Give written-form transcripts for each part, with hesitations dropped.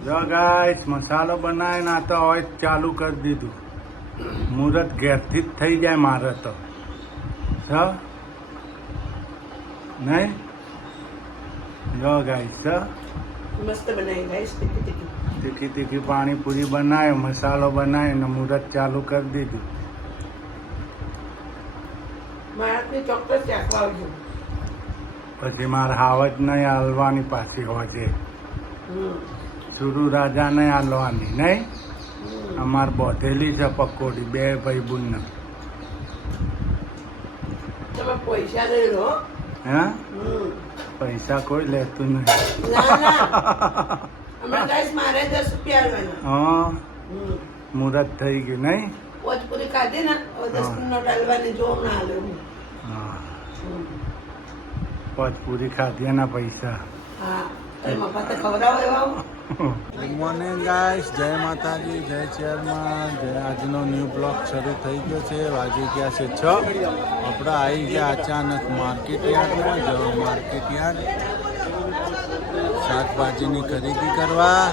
જો ગાઈસ મસાલો બનાવીને આ તો હવે ચાલુ કરી દીધું. મુહૂર્ત ઘેરથી જ થઈ જાય મારે તો નહીં. જો ગાઈસ મસ્ત બનાવી ગાઈસ તીખી તીખી પાણીપુરી બનાવે, મસાલો બનાવીને મુહૂર્ત ચાલુ કરી દીધું. મારાથી ચોક્કસ ચાખવા આવજો. પછી મારે હાવજ નહીં હાલવાની પાછી હોજે. સુરુ રાજા નહીં હાલવાની નહીં. અમાર બોધેલી છે પકોડી બે ભાઈ બુન. તમે પૈસા લઈ લો. હે પૈસા કોઈ લેતું નહીં. હમણાં ગાઈસ મારે 10 રૂપિયા આલવાના. હા મુહૂર્ત થઈ ગયું નહીં. પોચપુરી ખાધી ને 10 નોટ આલવાની જો ના આલ્યો. હા પોચપુરી ખાધી એના પૈસા. હા મફત ખવડાવો એવા. ગુડ મોર્નિંગ ગાઈસ, જય માતાજી, જય ચેરમાં. આજનો ન્યૂ બ્લોગ શરૂ થઈ ગયો છે. વાગી ગયા છે 6. આપણે આવી ગયા અચાનક માર્કેટ યાર્ડમાં. જો માર્કેટ યાર્ડ શાકભાજીની ખરીદી કરવા.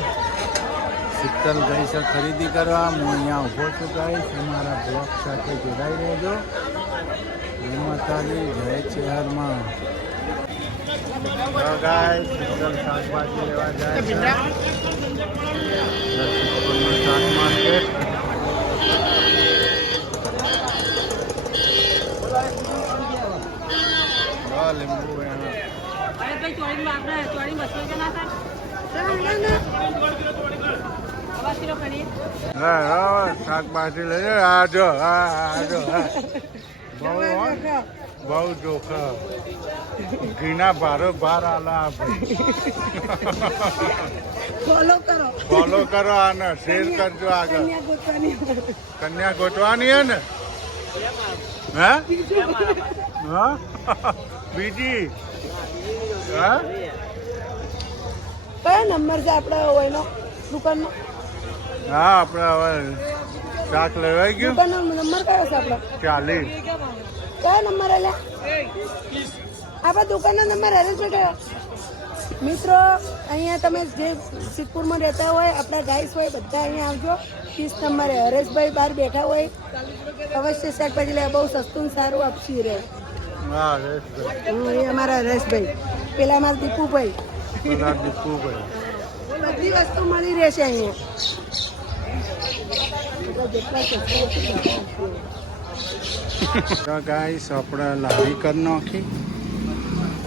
શીતલ ગઈ છે ખરીદી કરવા. હું અહીંયા ઊભો છું ગાઈસ. અમારા બ્લોગ સાથે જોડાઈ રહેજો. જય માતાજી, જય ચેરમાં. શીતલ શાકભાજી લેવા જાય છે. શાક માર્કેટ. લીંબુ શાકભાજી લઈ આ જો બહુ ચોખા ઘીના ભારો ભાર આલા ફોલો કરો આને શેર કરજો આગળ. કન્યા ગોતવાની હે ને? હા બીજી હા કયો નંબર છે આપણે ઓયનો દુકાનનો? હા આપણે હવે શાક લેવાઈ ગયું. દુકાનનો નંબર કયો છે આપણો? 40. કયો નંબર એટલે આપણા દુકાનનો નંબર હરેશ કયો? મિત્રો અહીંયા તમે જે સિદ્ધપુરમાં રહેતા હોય, આપણા ગાઈસ હોય, બધા અહીંયા આવજો. 30 નંબરે હરેશભાઈ બહાર બેઠા હોય, અવશ્ય શાકભાજી લે. બહુ સસ્તું ને સારું આપશી રહે. હા એ અમારા હરેશભાઈ, પેલા અમારા દીપુભાઈ. દીપુભાઈ બધી વસ્તુ મળી રહેશે અહીંયા. ગાઈસ આપણે લારી કરી નાખી.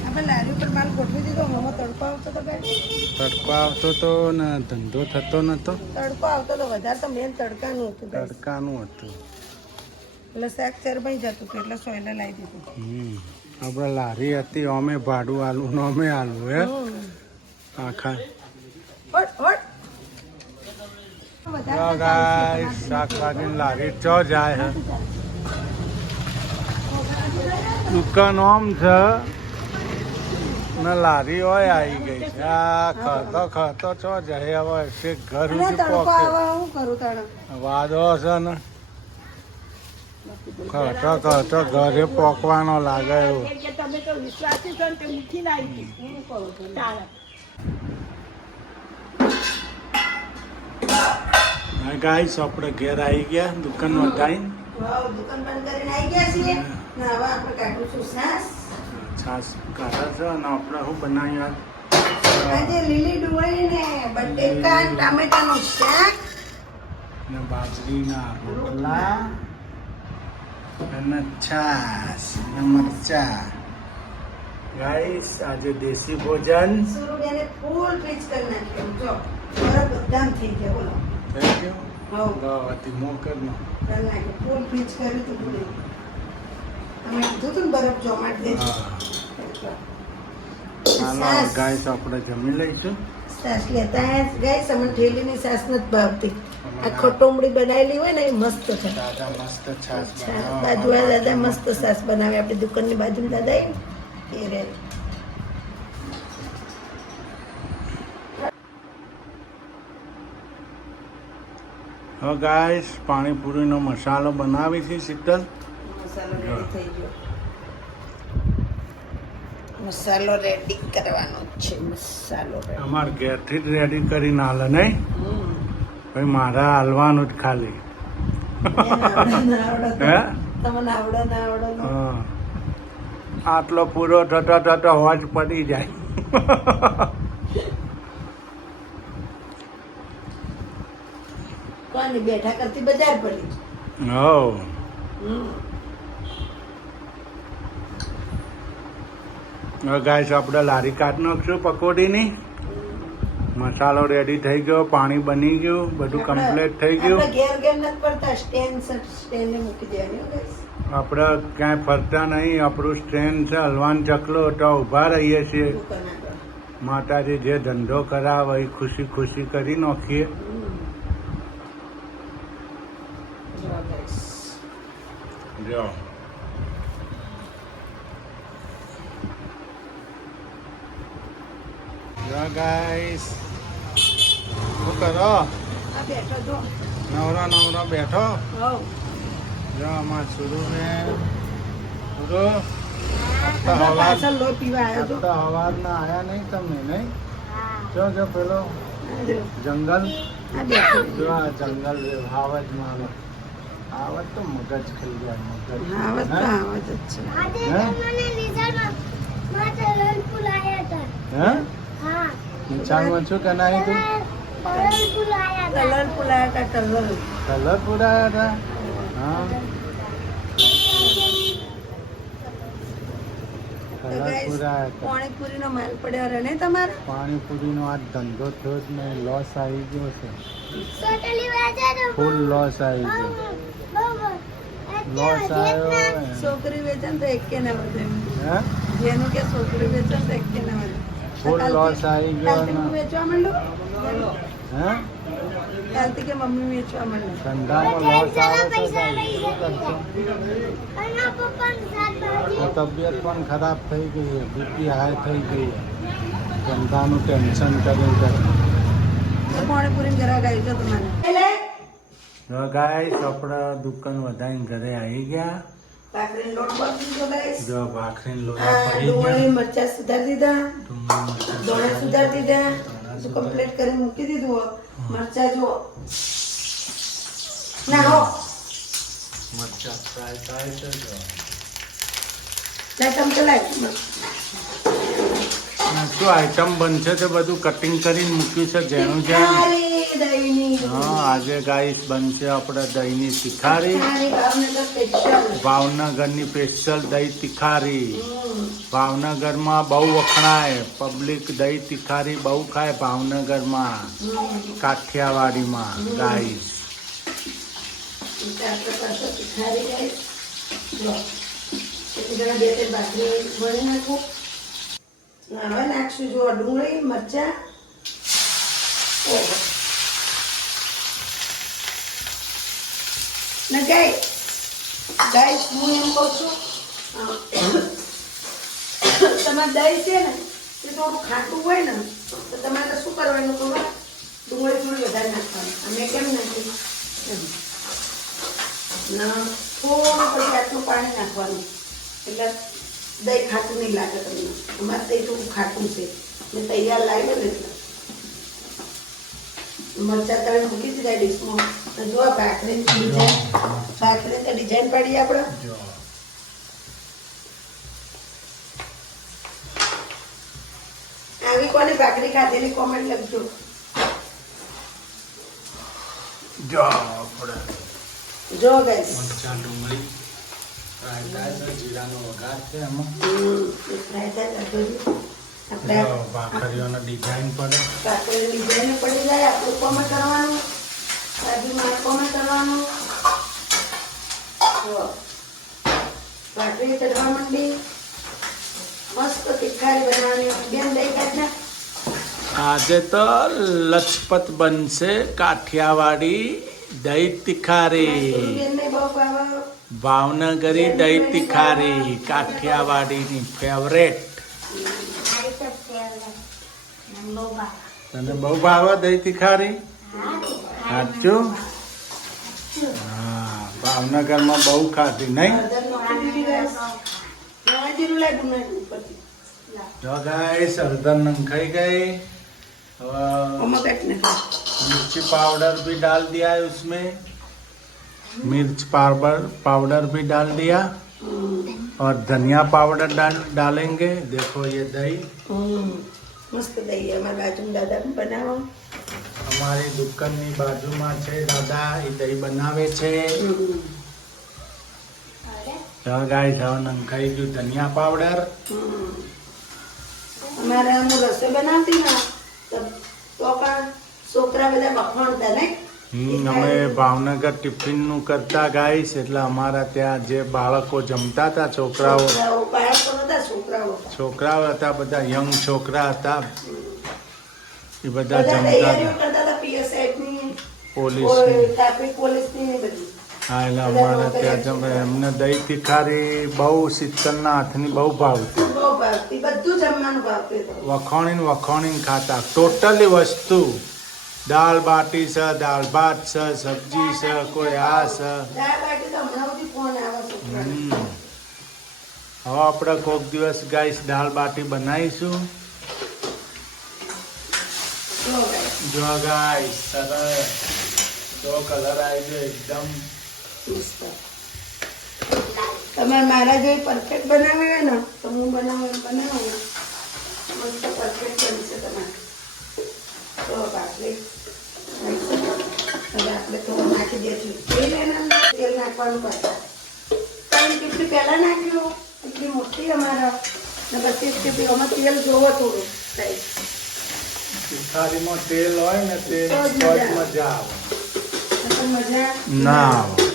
આપણે લારી ઉપર માલ ગોઠવી દીધો. હમણાં તડકો આવતો તો ગાઈસ. તડકો આવતો તો ને ધંધો થતો નતો. તડકો આવતો તો વધારે તો મેન તડકાનું હતું ગાઈસ. તડકાનું હતું એટલે શાક ચરબાઈ જતું હતું એટલે સોયલા લાવી દીધું. આપણે લારી હતી અમે ભાડું આલું ને અમે આલું હે આખા. શાકભાજી લારી ચો જાય હે. દુકાન આમ છે ને લારી હોય આવી ગઈ છે. આ ખતો ચો જાય હવે છે ઘર વાદો છે ને ખતો ઘરે પોકવાનો લાગે એવું. ગાઈસ આપણે ઘેર આવી ગયા. દુકાન વધાઈને દુકાન બંધ કરીને આવી ગયા છીએ. હવે આપણે કાઢીશું છાશ. છાશ કાઢા છે અને આપણે શું બનાવ્યું આજે લીલી ડુંગળી ને બટેકા ટામેટાનું શાક ને બાજરીના રોટલા અને છાશ ને મરચા. ગાઈસ આજે દેશી ભોજન સુરુડિયાને ફૂલ ફ્રીજ કરી નાખ્યું. જો બરફ બધામ થઈ ગયા. બોલો થઈ ગયો. હા ધીમો કરનો કરી નાખ્યું. ફૂલ ફ્રીજ કર્યું હતું બધું. અમે કીધું હતું ને બરફ જોમાટ દેજો. ચાલો ગાઈસ આપણે જમી લઈશું. સાસ લેતા ગાઈસ અમને ઠેલીની સાસ નથી ભાવતી. આ ખટોમડી બનાવેલી હોય ને એ મસ્ત છે. દાદા મસ્ત છાશ બાજુ દાદા મસ્ત સાસ બનાવે. આપણી દુકાનની બાજુમાં દાદા એ રે. હવે ગાઈસ પાણીપુરીનો મસાલો બનાવી છે શીતલ. મસાલો રેડી થઈ ગયો. મસાલો રેડી કરવાનો છે. મસાલો ready. અમાર ઘેરથી જ રેડી કરીને હાલે નહીં હમ. ભાઈ મારા હાલવાનું જ ખાલી એને આવડે ના આવડે હે તમને આવડે ના આવડે હા. આટલો પૂરો થતો થતો હોજ પડી જાય કોની બેઠા કરતી બજાર પડી. હો હમ. હવે ગાઈસ આપણે લારી કાઢ નાખશું પકોડીની. મસાલો રેડી થઈ ગયો, પાણી બની ગયું, બધું કમ્પ્લીટ થઈ ગયું. આપણે ઘેર ઘેર નથી પડતા, સ્ટેન્ડ મૂકી દેવાની હો guys. આપણે ક્યાંય ફરતા નહીં, આપણું સ્ટેન્ડ છે હલવાન ચકલો તો ઊભા રહીએ છીએ. દુકાન આગળ. માતાજી જે ધંધો કરાવે એ ખુશી ખુશી કરી નાખીએ. હમ. જો guys. જો જો ગાઈસ શું કરો? આ બેઠો જો. નવરો નવરો બેઠો. હોવ. જો આમાં સુરુને સુરુ આપણા પાછળ લોહી પીવા આવ્યો છો. હવારના આયા નહીં તમે નહીં? જો જો પેલો આ જો. જંગલ આ બેઠો. જો આ જંગલ આવજ માં આવજ તો મગજ ખાઈ જાય મગજ. આવત તો હે? આવત જ છે. હે નિશાળમાં છું કે નહીં તું? કલરફુલ આયા હતા કલર. કલર પુરાયા હતા. હા તો કલર guys, પુરાયા હતા. પાણીપુરીનો માલ પડ્યો રહે ને તમારે. પાણીપુરીનો આ ધંધો થયો જ ને લોસ આવી ગયો છે. ફૂલ લોસ આવી ગયો. લોસ આવ્યો. છોકરી વેચે ને તો એકે ના વધે. હે જેનું કે છોકરી વેચે ને તો એકે ના વધે. ફૂલ લોસ આવી ગયો કાલથી હું ને. વેચવા માંડું. હે કાલથી કે મમ્મી વેચવા માંડું. ધંધામાં લોસ આવે તો ભાઈ શું કરશો? તો તબિયત પણ ખરાબ થઈ ગઈ છે, બીપી હાઈ થઈ ગઈ છે. ધંધાનું ટેન્શન કરી તો પાણીપુરી ઘરાક આવી ગયો તમારે. જો ગાઈસ આપણે દુકાન વધારીને ઘરે આવી ગયા. ભાખરીનો લોટ બાંધી દીધો guys. જો ભાખરીને લોલા આ પડી ડુંગળી ગયા. મરચાં સુધારી દીધા, ડુંગળી દોણા સુધારી દીધા, બધું કમ્પ્લીટ કરીને મૂકી દીધું હો. મરચાં જુઓ ના હો મરચાં ફ્રાય થાય છે જો. લાય તમે ચલાય. અને શું આઈટમ બનશે તે બધું કટિંગ કરીને મૂક્યું છે જેનું જેમ. તિખારી દહીંની. હા આજે ગાઈસ બનશે આપણે દહીંની તિખારી. તિખારી ભાવનગર special. ભાવનગરની સ્પેશિયલ દહીં તિખારી. હમ. ભાવનગરમાં બહુ વખણાય, પબ્લિક દહીં તિખારી બહુ ખાય ભાવનગરમાં, કાઠિયાવાડીમાં ગાઈસ. આપણે પાસે તિખારી guys. લો. એટલે જરા બે ત્રણ ભાખરી વણી નાખું. હવે નાખશું જો ડુંગળી મરચાં. ઓહો. ને ગાઈસ હું એમ કહું છું તમારે દહીં છે ને એ થોડું ખાટું હોય ને તો તમારે શું કરવાનું ખબર? ડુંગળી થોડી વધારે નાખવાની. અમે કેમ નાખી ના થોડું પછી આટલું પાણી નાખવાનું એટલે દહીં ખાટું નહીં લાગે તમને. અમારે દહીં થોડું ખાટું છે મેં તૈયાર લાવ્યો ને એટલે મરચાં તળે મૂકી દીધા ડીશમાં. જો ભાખરીની ડિઝાઇન, ભાખરીની તો ડિઝાઇન પાડીએ આપણે. જો આવી કોને ભાખરી ખાધેલી કોમેન્ટ લખજો. જો આપણે જો ગાઈસ મરચાં ડુંગળી ફ્રાય થાય છે, જીરાનો વઘાર છે એમાં. આપણે જો ભાખરીઓનો ડિઝાઇન પડે. ભાખરીની ડિઝાઇન પડી જાય આપણું કોમેન્ટ કરવાનું, બાજુમાં કોમેન્ટ કરવાનું. જો ભાખરી ચડવા માંડી, મસ્ત તિખારી બનાવવાની. બેન દહીં કાઢના. આજે તો લચપત બનશે કાઠિયાવાડી દહીં તિખારી. બેનને બહુ ભાવે. ભાવનગરી દહીં તિખારી કાઠિયાવાડીની ફેવરેટ. તને બહુ ભાવે દહીં તિખારી? સાચું? હા ભાવનગરમાં બહુ ખાધી નહીં? હળદરનું જીરું guys. જીરું લાગ્યું નાખ્યું ઉપરથી. જો ગાઈસ हल्दर नंखाई गई और मिर्ची पाउडर भी डाल दिया है उसमें मिर्च पाउडर भी डाल दिया और धनिया पाउडर डालेंगे देखो ये दही મસ્ત દહીં અમારા બાજુ દાદા બનાવો અમારી દુકાનની બાજુમાં છે દાદા એ દહીં બનાવે છે તો ગાઈસ હવે નંખાઈ ગયું ધનિયા પાવડર અમારે હું રસોઈ બનાવતી ને તો પણ છોકરા બધા વખોણતા નહીં અમે ભાવનગર ટિફિનનું કરતા ગાઈસ એટલે અમારા ત્યાં જે બાળકો જમતા હતા છોકરાઓ છોકરાઓ હતા બધા યંગ છોકરા હતા એ બધા જમતા પોલીસની હા એટલે અમારા ત્યાં જમે એમને દહીં તીખારી બહુ શીતલના હાથની બહુ ભાવતી બધું જમવાનું ભાવતું વખોણીને ખાતા ટોટલી વસ્તુ દાળ બાટી છે દાળ ભાત છે સબ્જી છે કોઈ આ છે હવે આપણે કોઈક દિવસ ગાઈસ દાળ બાટી બનાવીશું જો ગાઈસ સરસ જો કલર આવી ગયો એકદમ તમારે મારા જો પરફેક્ટ બનાવે ને તો હું બનાવું ને મસ્ત પરફેક્ટ બનશે તમારે તો બાકી હવે આપણે તો નાખી દઈશું તેલ નાખવાનું પડશે 3 ટીપી પહેલા નાખ્યું એટલી મોટી અમારા ને પછી 1 ટીપી આમાં તેલ જોવો થોડું તીખારીમાં તેલ હોય ને તે મજા આવે મજા ના આવે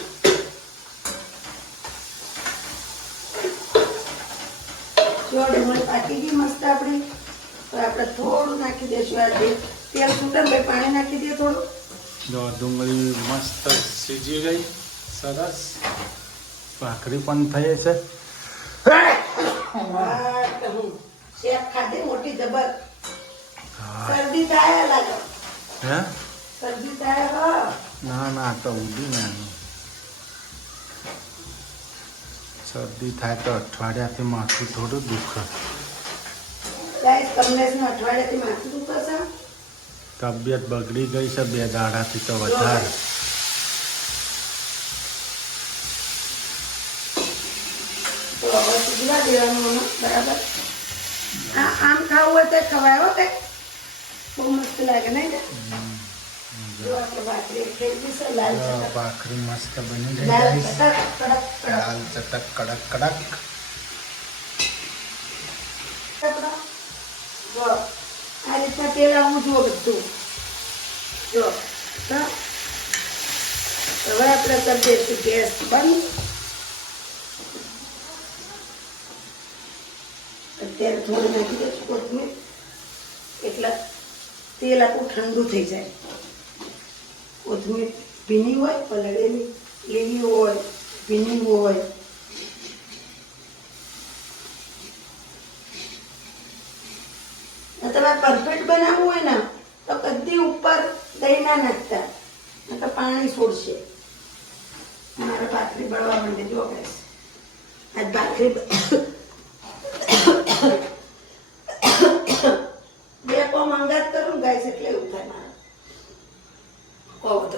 જો ડુંગળી પાકી ગઈ મસ્ત આપણી તો આપણે થોડું નાખી દઈશું આ તેલ છૂટે ને પાણી નાખી દઈએ થોડું જો ડુંગળી મસ્ત સીજી ગઈ સરસ ભાખરી પણ થઈ છે શેક ખાધી મોટી જબર શરદી થાય લાગે હે શરદી થાય ના તો ઉડી નાનું શરદી થાય તો અઠવાડિયાથી માથું થોડું દુખે ગાઈસ કમલેશનું અઠવાડિયાથી માથું દુખે છે તબિયત બગડી ગઈ છે 2 દાડાથી તો વધારે તો હવે સુધરા દેવાનું બરાબર આમ ખાવું હોય તો ખવાય હો કઈ બહુ મસ્ત લાગે નહીં ને જો આપણે ભાખરી થઈ ગઈ છે લાલ ચટક ભાખરી મસ્ત બની ગઈ લાલ ગાઈસ. ચટક કડક લાલ ચટક કડક કડક જો આ રીતના તેલ આવવું જુઓ બધું જો હા. હવે આપણે કરી દઈશું ગેસ બંધ અત્યારે થોડું નાખી દઈશું કોથમીર એટલે તેલ આપણું ઠંડુ થઈ જાય કોથમીર ભીની હોય પલળેલી લીલી હોય ભીની હોય તમારે પરફેક્ટ બનાવવું હોય ને તો કદી ઉપર દહીં ના નાખતા તો પાણી છોડશે મારે ભાખરી બળવા માંડે જો ગાઈસ આજ ભાખરી 2 કો મંગાત કરું ગાઈસ એટલે એવું થાય મારે કહો તો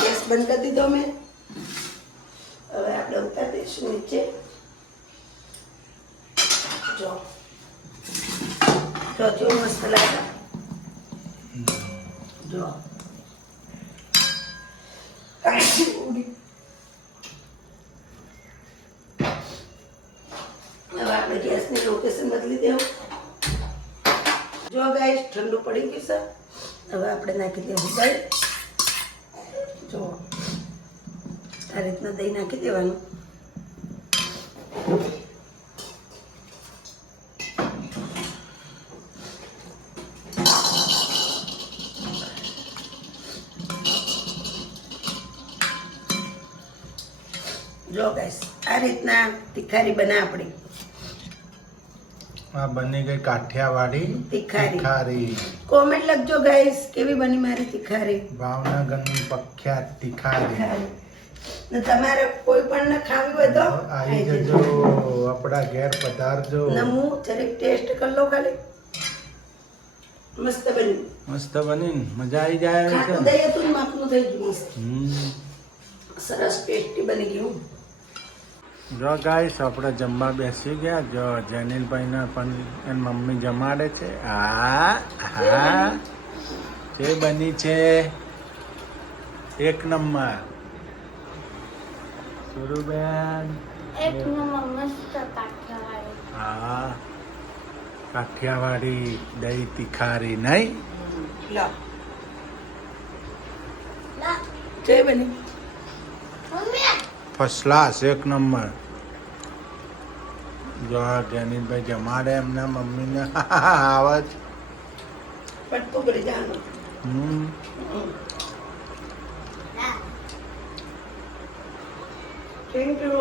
ગેસ બંધ કરી દીધો મેં હવે આપણે ઉતારી દઈશું નીચે જો મસ્ત લાગે જો હવે આપણે ગેસની લોકેશન બદલી દેવું જો ગાઈસ ઠંડુ પડી ગયું છે હવે આપણે નાખી દેવું દહીં જો આ રીતના દહીં નાખી દેવાનું જો ગાઈસ આ રીતના તીખારી બના આપણી આ બની ગઈ કાઠિયાવાડી તીખારી કોમેન્ટ લખજો ગાઈસ કેવી બની મારી તીખારી ભાવનગરની પ્રખ્યાત તીખારી ને તમારે કોઈ પણ ને ખાવી હોય તો આવી ખાઈ જજો જજો. આપણા ઘેર પધારજો ને હું જરીક ટેસ્ટ કરી લઉં ખાલી. મસ્ત બન્યું. મસ્ત બનીને મજા આવી જાય એવી છે ખાટું ને? દહીં હતું ને માપનું થઈ ગયું મસ્ત. હમ. સરસ ટેસ્ટી બની ગયું. જો ગાઈસ આપણે જમવા બેસી ગયા. જો જેનિલભાઈને પણ એની મમ્મી જમાડે છે. હા હા જે બની છે એક નંબર. સુરુબેન હા કાઠિયાવાડી દહીં તીખારી નહીં? લો જય બની. ફર્સ્ટ ક્લાસ એક નંબર. જો આ જેનિલભાઈ જમાડે એમના મમ્મીને આવાજ. પટતું કરી જવાનું. હમ થેન્ક યુ.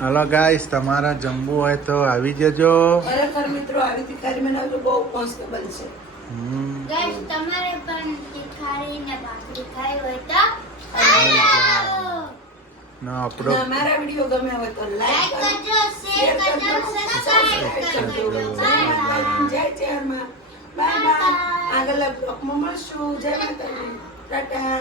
હલો ગાઈસ, તમારા જમવું હોય તો આવી જજો. ખરેખર મિત્રો આવી તીખારી બનાવજો બહુ મસ્ત બનશે. હમ ગાઈસ તમારે પણ તીખારી ને ભાખરી ખાઈ હોય તો આવી જાઓ. ના અને આપણો અમારા વિડીયો ગમે હોય તો લાઈક લાઈક કરજો, કરજો, શેર કરજો, સબસ્ક્રાઇબ કરજો. જય ચેરમાં. Bye bye. આગળના બ્લોગમાં મળશું. જય માતાજી. ટાટા.